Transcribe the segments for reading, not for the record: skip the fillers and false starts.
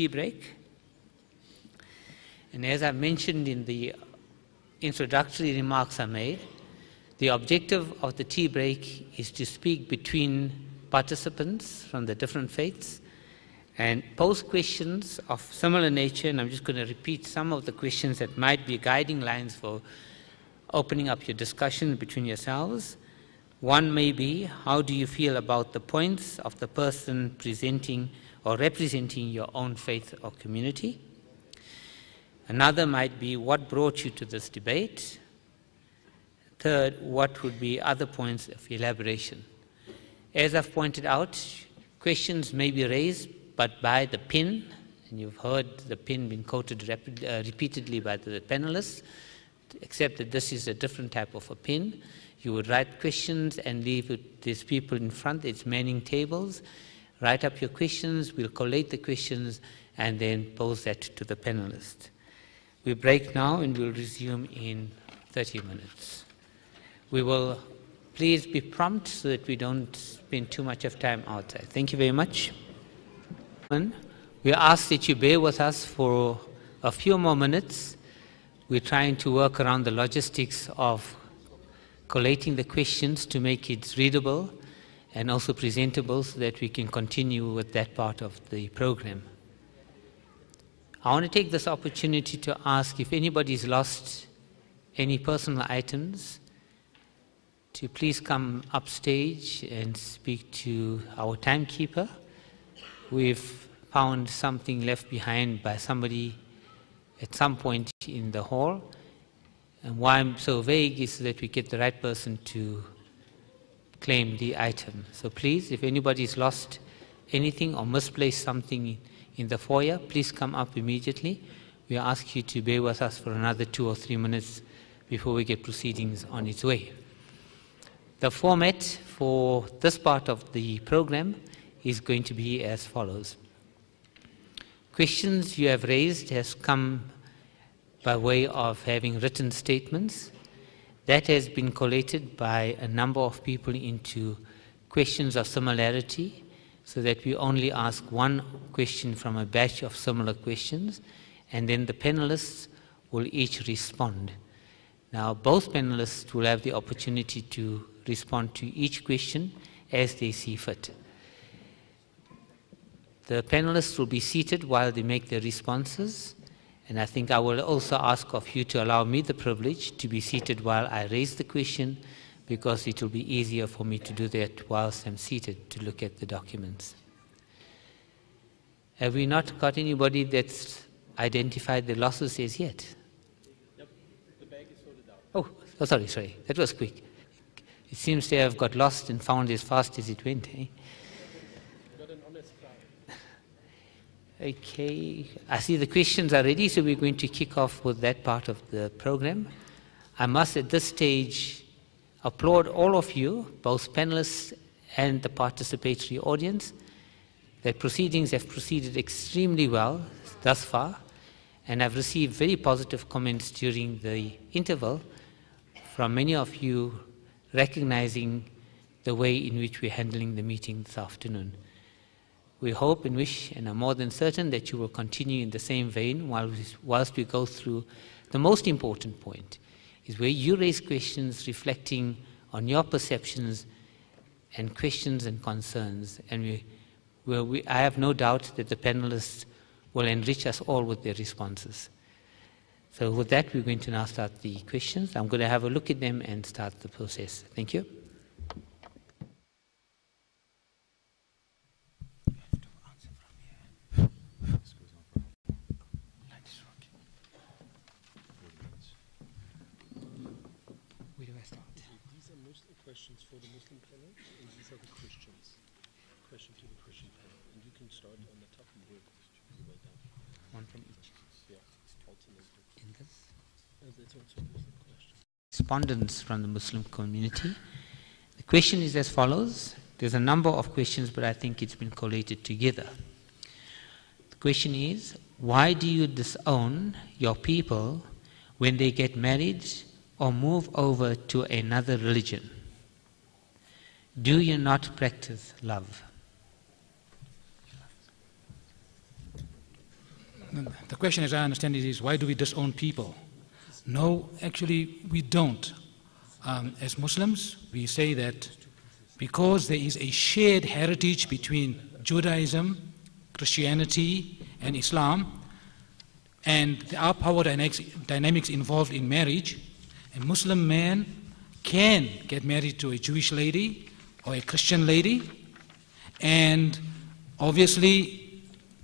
tea break. And as I mentioned in the introductory remarks I made, the objective of the tea break is to speak between participants from the different faiths and pose questions of similar nature, and I'm just going to repeat some of the questions that might be guiding lines for opening up your discussion between yourselves. One may be, how do you feel about the points of the person presenting or representing your own faith or community? Another might be, what brought you to this debate? Third, what would be other points of elaboration? As I've pointed out, questions may be raised, but by the pen, and you've heard the pen being quoted repeatedly by the panelists, except that this is a different type of a pen. You would write questions and leave it, there's people in front, it's manning tables. Write up your questions, we'll collate the questions, and then pose that to the panelists. We break now and we'll resume in 30 minutes. We will please be prompt so that we don't spend too much of time outside. Thank you very much. We ask that you bear with us for a few more minutes. We're trying to work around the logistics of collating the questions to make it readable and also presentable so that we can continue with that part of the program. I want to take this opportunity to ask if anybody's lost any personal items to please come upstage and speak to our timekeeper. We've found something left behind by somebody at some point in the hall. And why I'm so vague is so that we get the right person to claim the item. So please, if anybody's lost anything or misplaced something in the foyer, please come up immediately. We ask you to bear with us for another 2 or 3 minutes before we get proceedings on its way. The format for this part of the program is going to be as follows. Questions you have raised has come by way of having written statements. That has been collated by a number of people into questions of similarity, so that we only ask one question from a batch of similar questions, and then the panelists will each respond. Now, both panelists will have the opportunity to respond to each question as they see fit. The panelists will be seated while they make their responses, and I think I will also ask of you to allow me the privilege to be seated while I raise the question, because it will be easier for me to do that whilst I'm seated to look at the documents. Have we not got anybody that's identified the losses as yet? Yep, the bag is sorted out. Oh, sorry, that was quick. It seems they have got lost and found as fast as it went, eh? Got an honest guy. Okay, I see the questions are ready, so we're going to kick off with that part of the program. I must at this stage applaud all of you, both panelists and the participatory audience, that proceedings have proceeded extremely well thus far, and I've received very positive comments during the interval from many of you recognizing the way in which we're handling the meeting this afternoon. We hope and wish and are more than certain that you will continue in the same vein whilst we go through the most important point, is where you raise questions reflecting on your perceptions and questions and concerns. And I have no doubt that the panelists will enrich us all with their responses. So with that, we're going to now start the questions. I'm going to have a look at them and start the process. Thank you. Questions for the Muslim panel, and these are the Christians. Question to the Christian panel. And you can start on the top and work your way down. One from each. Yeah, alternative. In this? That's also a Muslim question. Respondents from the Muslim community. The question is as follows. There's a number of questions, but I think it's been collated together. The question is, why do you disown your people when they get married or move over to another religion? Do you not practice love? the question, as I understand it, is why do we disown people? No, actually, we don't. As Muslims, we say that because there is a shared heritage between Judaism, Christianity, and Islam, and there are power dynamics involved in marriage, a Muslim man can get married to a Jewish lady or a Christian lady, and obviously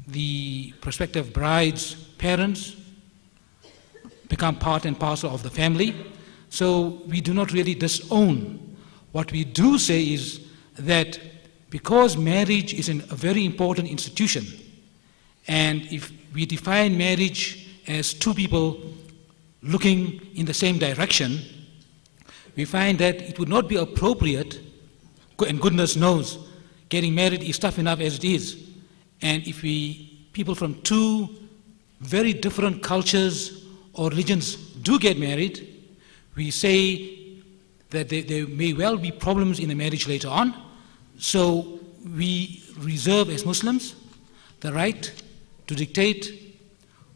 the prospective bride's parents become part and parcel of the family. So we do not really disown. What we do say is that because marriage is a very important institution, and if we define marriage as two people looking in the same direction, we find that it would not be appropriate, and goodness knows, getting married is tough enough as it is. And if people from two very different cultures or religions do get married, we say that there may well be problems in the marriage later on. So we reserve as Muslims the right to dictate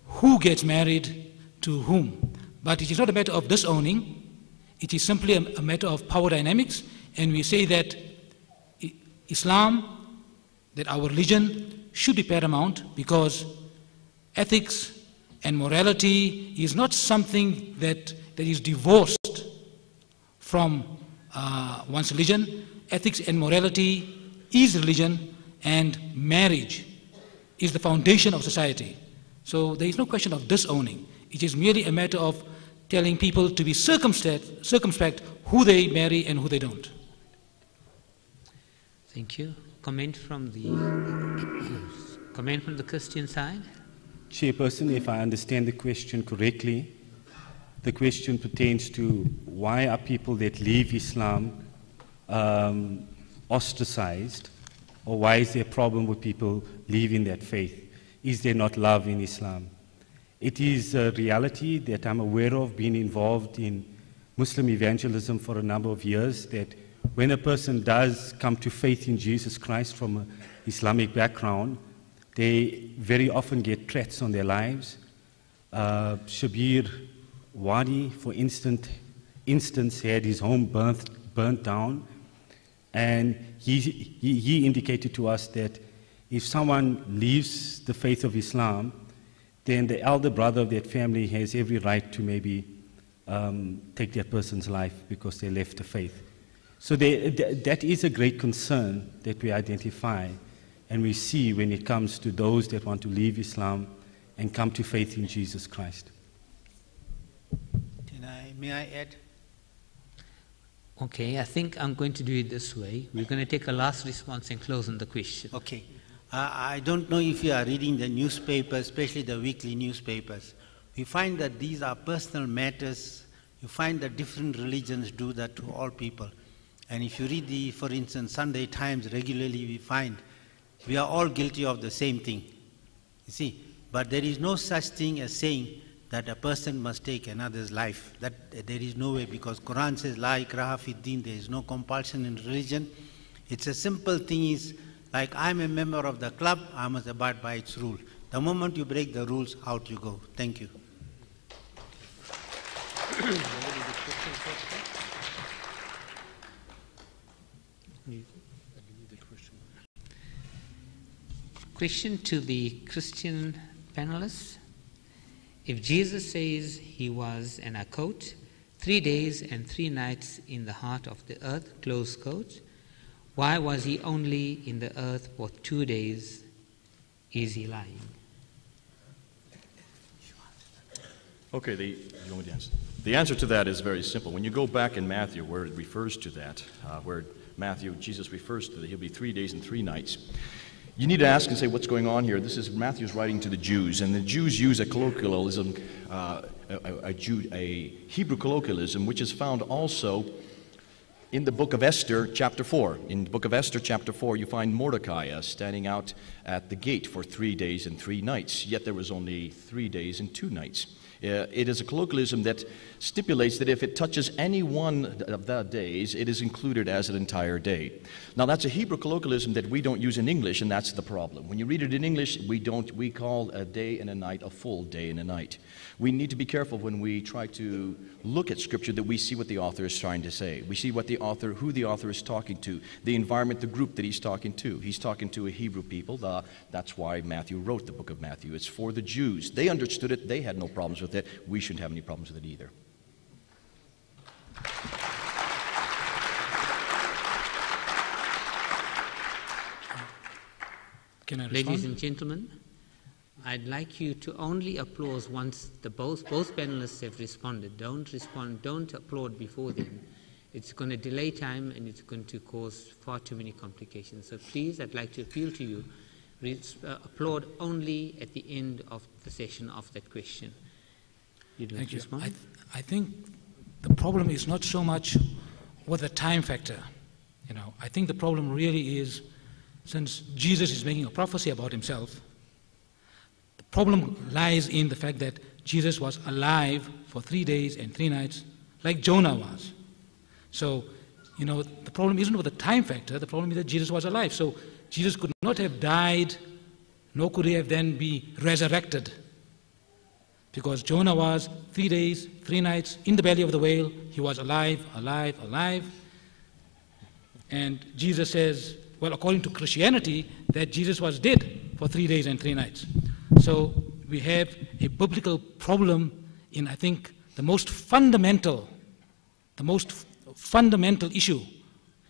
who gets married to whom. But it is not a matter of disowning, it is simply a matter of power dynamics, and we say that Islam, that our religion should be paramount, because ethics and morality is not something that is divorced from one's religion. Ethics and morality is religion, and marriage is the foundation of society. So there is no question of disowning. It is merely a matter of telling people to be circumspect who they marry and who they don't. Thank you. Comment from the Christian side? Chairperson, if I understand the question correctly, the question pertains to why are people that leave Islam ostracized, or why is there a problem with people leaving that faith? Is there not love in Islam? It is a reality that I'm aware of, being involved in Muslim evangelism for a number of years, that when a person does come to faith in Jesus Christ from an Islamic background, they very often get threats on their lives. Shabir Wadi, for instance, had his home burnt down, and he indicated to us that if someone leaves the faith of Islam, then the elder brother of that family has every right to maybe take that person's life because they left the faith. So that is a great concern that we identify and we see when it comes to those that want to leave Islam and come to faith in Jesus Christ. May I add? Okay, I think I'm going to do it this way. We're going to take a last response and close on the question. Okay. I don't know if you are reading the newspapers, especially the weekly newspapers. We find that these are personal matters. You find that different religions do that to all people. And if you read for instance, Sunday Times regularly, we find we are all guilty of the same thing. You see, but there is no such thing as saying that a person must take another's life. That there is no way, because Quran says, La ikraha fi din, there is no compulsion in religion. It's a simple thing, is like I'm a member of the club, I must abide by its rule. The moment you break the rules, out you go. Thank you. Question to the Christian panelists. If Jesus says he was, and I quote, 3 days and 3 nights in the heart of the earth, close quote, why was he only in the earth for 2 days? Is he lying? Okay, you want me to answer? The answer to that is very simple. When you go back in Matthew, where it refers to that, where Jesus refers to that he'll be 3 days and 3 nights, you need to ask and say, what's going on here? This is Matthew's writing to the Jews, and the Jews use a colloquialism, a Hebrew colloquialism, which is found also in the book of Esther, chapter 4. In the book of Esther, chapter 4, you find Mordecai standing out at the gate for 3 days and 3 nights, yet there was only 3 days and 2 nights. It is a colloquialism that stipulates that if it touches any one of the days, it is included as an entire day. Now, that's a Hebrew colloquialism that we don't use in English, and that's the problem. When you read it in English, we call a day and a night a full day and a night. We need to be careful when we try to look at Scripture that we see what the author is trying to say. We see what who the author is talking to, the environment, the group that he's talking to. He's talking to a Hebrew people. That's why Matthew wrote the book of Matthew. It's for the Jews. They understood it. They had no problems with it. We shouldn't have any problems with it either. Can I respond? Ladies and gentlemen, I'd like you to only applaud once both panelists have responded. Don't applaud before then. It's going to delay time and it's going to cause far too many complications. So please, I'd like to appeal to you, applaud only at the end of the session of that question. You'd like Thank to you. respond? I think the problem is not so much with the time factor. I think the problem really is, since Jesus is making a prophecy about himself, the problem lies in the fact that Jesus was alive for 3 days and 3 nights, like Jonah was. So, the problem isn't with the time factor, the problem is that Jesus was alive. So Jesus could not have died, nor could he have then be resurrected. Because Jonah was 3 days, 3 nights in the belly of the whale. He was alive, alive, alive. And Jesus says, well, according to Christianity, that Jesus was dead for 3 days and 3 nights. So we have a biblical problem in, I think, the most fundamental issue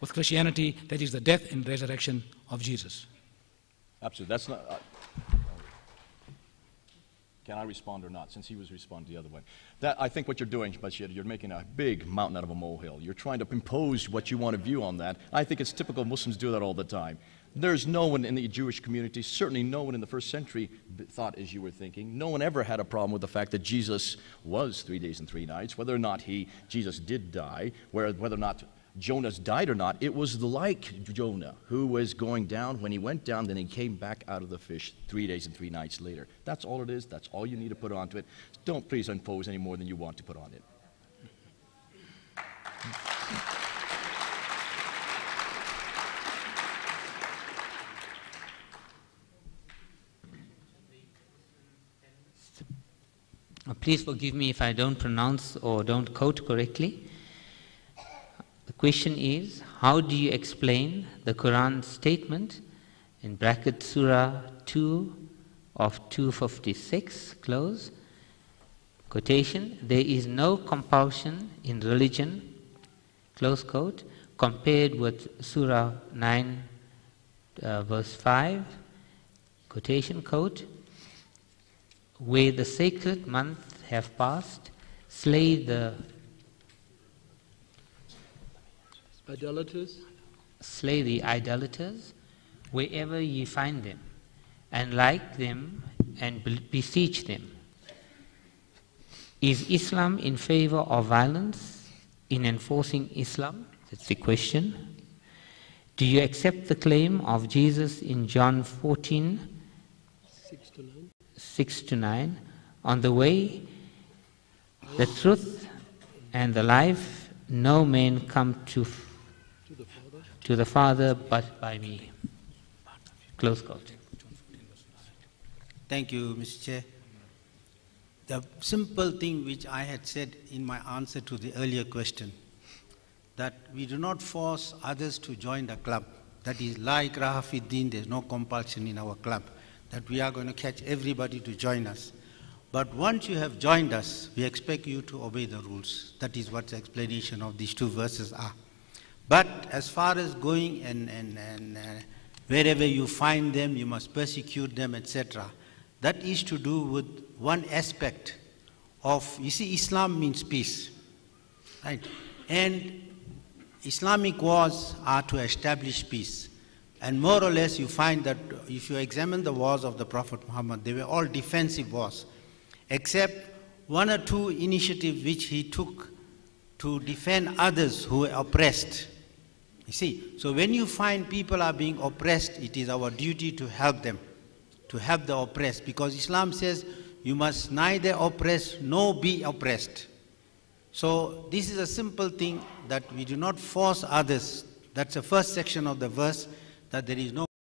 with Christianity, that is the death and resurrection of Jesus. Absolutely. That's not... Can I respond or not, since he was responding the other way? I think what you're doing, Bashir, you're making a big mountain out of a molehill. You're trying to impose what you want to view on that. I think it's typical Muslims do that all the time. There's no one in the Jewish community, certainly no one in the first century thought as you were thinking. No one ever had a problem with the fact that Jesus was 3 days and 3 nights, whether or not Jesus did die, whether or not Jonah died or not. It was like Jonah, who was going down. When he went down, then he came back out of the fish 3 days and 3 nights later. That's all it is. That's all you need to put onto it. Don't please impose any more than you want to put on it. Please forgive me if I don't pronounce or don't quote correctly. The question is, how do you explain the Quran statement, in bracket Surah 2 of 256, close, quotation, there is no compulsion in religion, close quote, compared with Surah 9 verse 5, quotation quote, where the sacred months have passed, slay the idolaters wherever ye find them, and like them and beseech them. Is Islam in favor of violence in enforcing Islam? That's the question. Do you accept the claim of Jesus in John 14, 6 to 9, on the way, the truth, and the life? No man come to the Father but by me. Close quote. Thank you, Mr. Chair. The simple thing which I had said in my answer to the earlier question, that we do not force others to join the club. That is, la ikraha fi din, there's no compulsion in our club, that we are going to catch everybody to join us. But once you have joined us, we expect you to obey the rules. That is what the explanation of these two verses are. But as far as going and wherever you find them, you must persecute them, etc., that is to do with one aspect of, you see, Islam means peace, right? And Islamic wars are to establish peace. And more or less you find that if you examine the wars of the Prophet Muhammad, they were all defensive wars, except one or two initiatives which he took to defend others who were oppressed. You see, so when you find people are being oppressed, it is our duty to help them, to help the oppressed, because Islam says you must neither oppress nor be oppressed. So this is a simple thing, that we do not force others. That's the first section of the verse, that there is no